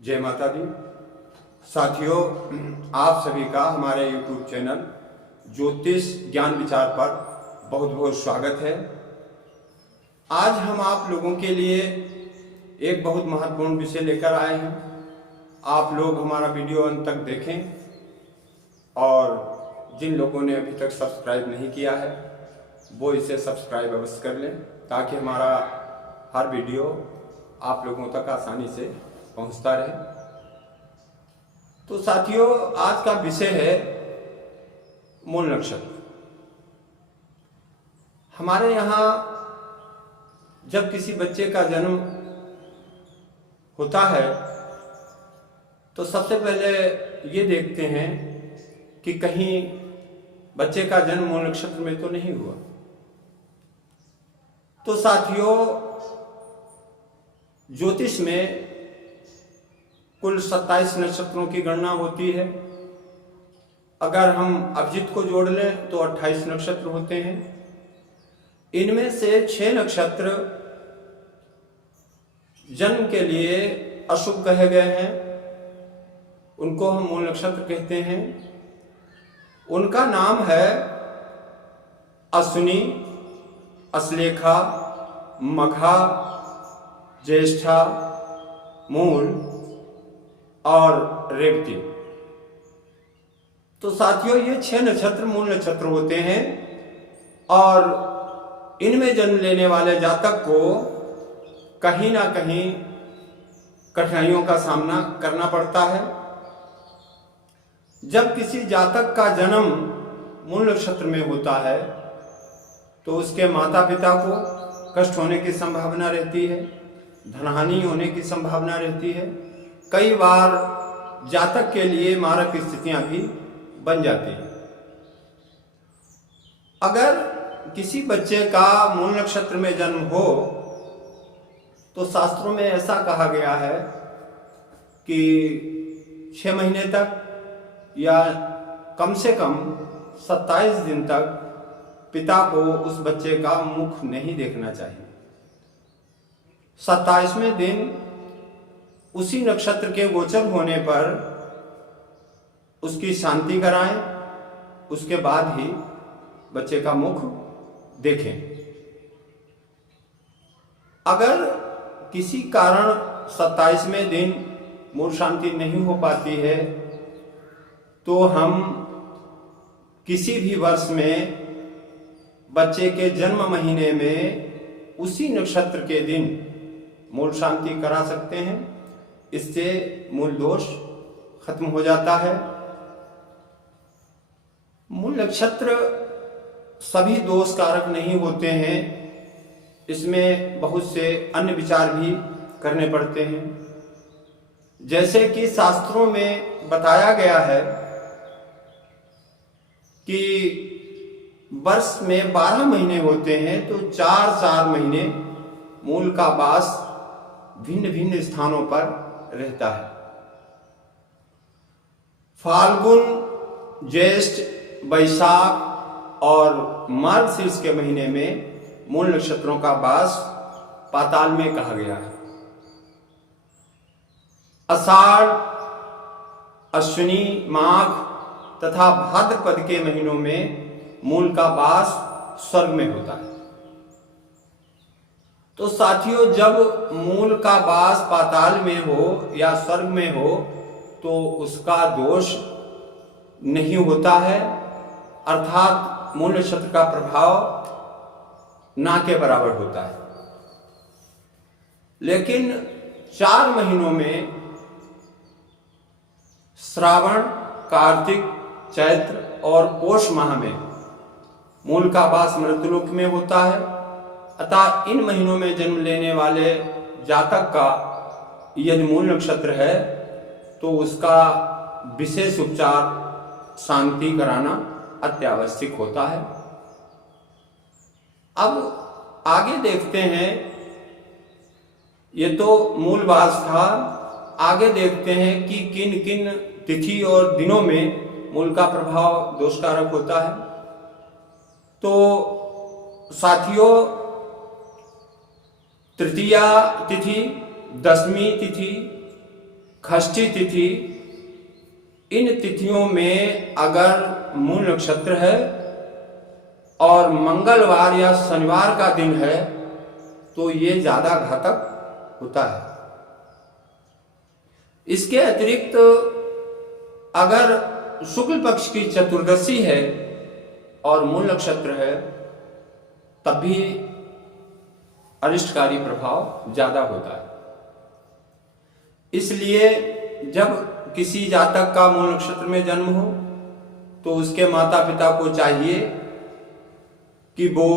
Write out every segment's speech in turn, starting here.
जय माता दी। साथियों, आप सभी का हमारे YouTube चैनल ज्योतिष ज्ञान विचार पर बहुत बहुत स्वागत है। आज हम आप लोगों के लिए एक बहुत महत्वपूर्ण विषय लेकर आए हैं। आप लोग हमारा वीडियो अंत तक देखें और जिन लोगों ने अभी तक सब्सक्राइब नहीं किया है वो इसे सब्सक्राइब अवश्य कर लें, ताकि हमारा हर वीडियो आप लोगों तक आसानी से पहुंचता रहे। तो साथियों, आज का विषय है मूल नक्षत्र। हमारे यहाँ जब किसी बच्चे का जन्म होता है तो सबसे पहले ये देखते हैं कि कहीं बच्चे का जन्म मूल नक्षत्र में तो नहीं हुआ। तो साथियों, ज्योतिष में कुल 27 नक्षत्रों की गणना होती है। अगर हम अभिजित को जोड़ लें तो 28 नक्षत्र होते हैं। इनमें से 6 नक्षत्र जन्म के लिए अशुभ कहे गए हैं, उनको हम मूल नक्षत्र कहते हैं। उनका नाम है अश्विनी, अश्लेखा, मघा, ज्येष्ठा, मूल और रेवती। तो साथियों, ये 6 नक्षत्र मूल नक्षत्र होते हैं और इनमें जन्म लेने वाले जातक को कहीं ना कहीं कठिनाइयों का सामना करना पड़ता है। जब किसी जातक का जन्म मूल नक्षत्र में होता है तो उसके माता पिता को कष्ट होने की संभावना रहती है, धनहानि होने की संभावना रहती है। कई बार जातक के लिए मारक स्थितियां भी बन जाती हैं। अगर किसी बच्चे का मूल नक्षत्र में जन्म हो तो शास्त्रों में ऐसा कहा गया है कि 6 महीने तक या कम से कम 27 दिन तक पिता को उस बच्चे का मुख नहीं देखना चाहिए। 27वें दिन उसी नक्षत्र के गोचर होने पर उसकी शांति कराएं, उसके बाद ही बच्चे का मुख देखें। अगर किसी कारण 27वें दिन मूल शांति नहीं हो पाती है तो हम किसी भी वर्ष में बच्चे के जन्म महीने में उसी नक्षत्र के दिन मूल शांति करा सकते हैं। इससे मूल दोष खत्म हो जाता है। मूल नक्षत्र सभी दोष कारक नहीं होते हैं, इसमें बहुत से अन्य विचार भी करने पड़ते हैं। जैसे कि शास्त्रों में बताया गया है कि वर्ष में 12 महीने होते हैं तो 4 महीने मूल का वास भिन्न भिन्न स्थानों पर रहता है। फाल्गुन, ज्येष्ठ, वैशाख और मार्गशीर्ष के महीने में मूल नक्षत्रों का वास पाताल में कहा गया है। आषाढ़, अश्विनी, माघ तथा भाद्रपद के महीनों में मूल का वास स्वर्ग में होता है। तो साथियों, जब मूल का वास पाताल में हो या स्वर्ग में हो तो उसका दोष नहीं होता है, अर्थात मूल नक्षत्र का प्रभाव ना के बराबर होता है। लेकिन 4 महीनों में श्रावण, कार्तिक, चैत्र और पोष माह में मूल का वास मृत्युलोक में होता है। अतः इन महीनों में जन्म लेने वाले जातक का यदि मूल नक्षत्र है तो उसका विशेष उपचार, शांति कराना अत्यावश्यक होता है। अब आगे देखते हैं, ये तो मूल वास था। आगे देखते हैं कि किन किन तिथि और दिनों में मूल का प्रभाव दोषकारक होता है। तो साथियों, तृतीया तिथि, दशमी तिथि, षष्ठी तिथि, इन तिथियों में अगर मूल नक्षत्र है और मंगलवार या शनिवार का दिन है तो ये ज्यादा घातक होता है। इसके अतिरिक्त अगर शुक्ल पक्ष की चतुर्दशी है और मूल नक्षत्र है तब भी अरिष्टकारी प्रभाव ज्यादा होता है। इसलिए जब किसी जातक का मूल नक्षत्र में जन्म हो तो उसके माता पिता को चाहिए कि वो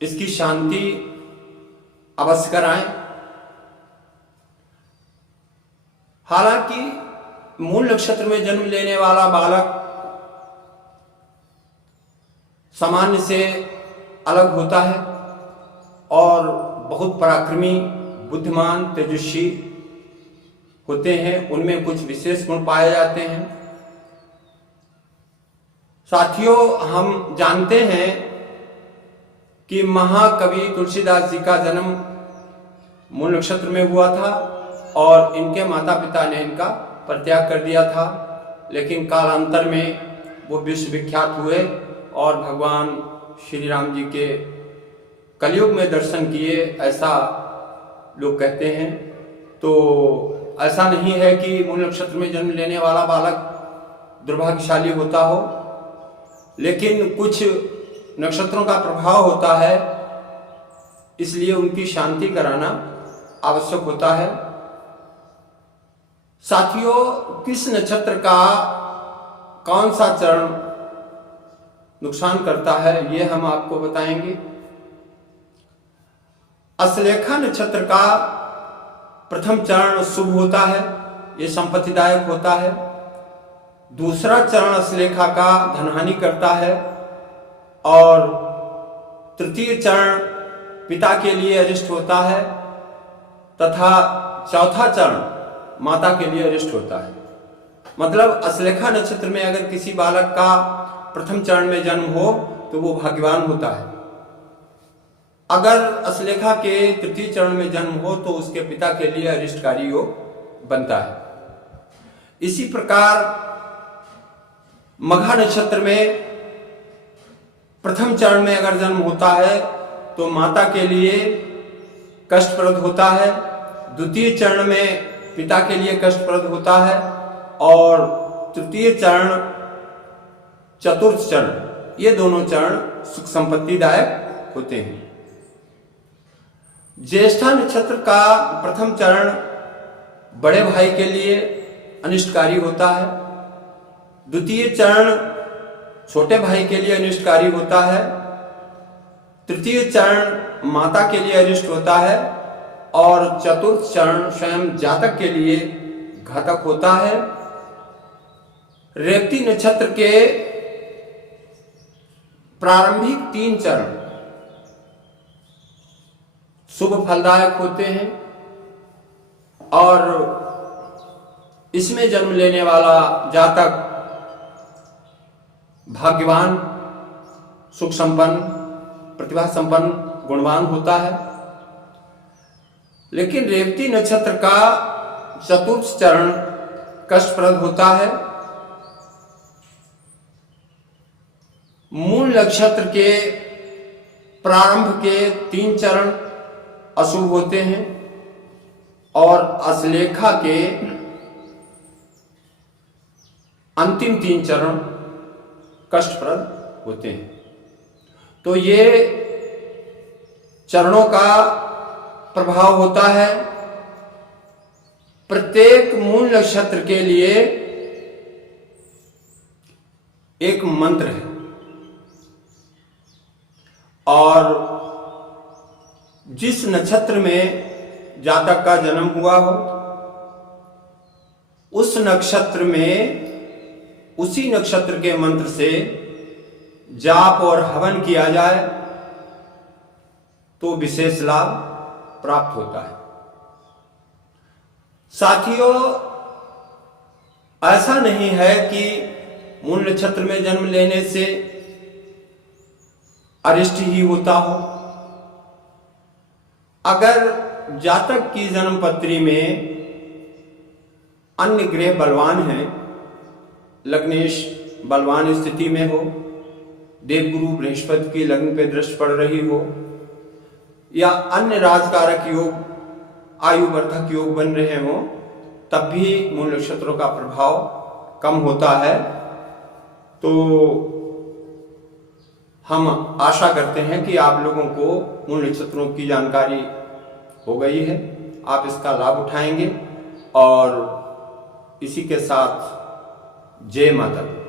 इसकी शांति अवश्य कराएं। हालांकि मूल नक्षत्र में जन्म लेने वाला बालक सामान्य से अलग होता है और बहुत पराक्रमी, बुद्धिमान, तेजस्वी होते हैं। उनमें कुछ विशेष गुण पाए जाते हैं। साथियों, हम जानते हैं कि महाकवि तुलसीदास जी का जन्म मूल नक्षत्र में हुआ था और इनके माता पिता ने इनका परित्याग कर दिया था, लेकिन कालांतर में वो विश्व विख्यात हुए और भगवान श्री राम जी के कलयुग में दर्शन किए, ऐसा लोग कहते हैं। तो ऐसा नहीं है कि मूल नक्षत्र में जन्म लेने वाला बालक दुर्भाग्यशाली होता हो, लेकिन कुछ नक्षत्रों का प्रभाव होता है, इसलिए उनकी शांति कराना आवश्यक होता है। साथियों, किस नक्षत्र का कौन सा चरण नुकसान करता है ये हम आपको बताएंगे। अश्लेखा नक्षत्र का प्रथम चरण शुभ होता है, ये संपत्तिदायक होता है। दूसरा चरण अश्लेखा का धनहानि करता है और तृतीय चरण पिता के लिए अरिष्ट होता है तथा चौथा चरण माता के लिए अरिष्ट होता है। मतलब अश्लेखा नक्षत्र में अगर किसी बालक का प्रथम चरण में जन्म हो तो वो भाग्यवान होता है। अगर अश्लेखा के तृतीय चरण में जन्म हो तो उसके पिता के लिए अरिष्टकारी योग बनता है। इसी प्रकार मघा नक्षत्र में प्रथम चरण में अगर जन्म होता है तो माता के लिए कष्टप्रद होता है, द्वितीय चरण में पिता के लिए कष्टप्रद होता है और तृतीय चरण, चतुर्थ चरण, ये दोनों चरण सुख संपत्तिदायक होते हैं। ज्येष्ठा नक्षत्र का प्रथम चरण बड़े भाई के लिए अनिष्टकारी होता है, द्वितीय चरण छोटे भाई के लिए अनिष्टकारी होता है, तृतीय चरण माता के लिए अरिष्ट होता है और चतुर्थ चरण स्वयं जातक के लिए घातक होता है। रेवती नक्षत्र के प्रारंभिक 3 चरण शुभ फलदायक होते हैं और इसमें जन्म लेने वाला जातक भाग्यवान, सुख संपन्न, प्रतिभा संपन्न, गुणवान होता है। लेकिन रेवती नक्षत्र का चतुर्थ चरण कष्टप्रद होता है। मूल नक्षत्र के प्रारंभ के 3 चरण अशुभ होते हैं और अश्लेखा के अंतिम 3 चरण कष्टप्रद होते हैं। तो ये चरणों का प्रभाव होता है। प्रत्येक मूल नक्षत्र के लिए एक मंत्र है और जिस नक्षत्र में जातक का जन्म हुआ हो उस नक्षत्र में उसी नक्षत्र के मंत्र से जाप और हवन किया जाए तो विशेष लाभ प्राप्त होता है। साथियों, ऐसा नहीं है कि मूल नक्षत्र में जन्म लेने से अरिष्ट ही होता हो। अगर जातक की जन्म पत्री में अन्य ग्रह बलवान हैं, लग्नेश बलवान स्थिति में हो, देवगुरु बृहस्पति की लग्न पे दृष्टि पड़ रही हो, या अन्य राजकारक योग, आयुवर्धक योग बन रहे हो, तब भी मूल नक्षत्रों का प्रभाव कम होता है। तो हम आशा करते हैं कि आप लोगों को मूल नक्षत्रों की जानकारी हो गई है, आप इसका लाभ उठाएंगे। और इसी के साथ जय माता दी।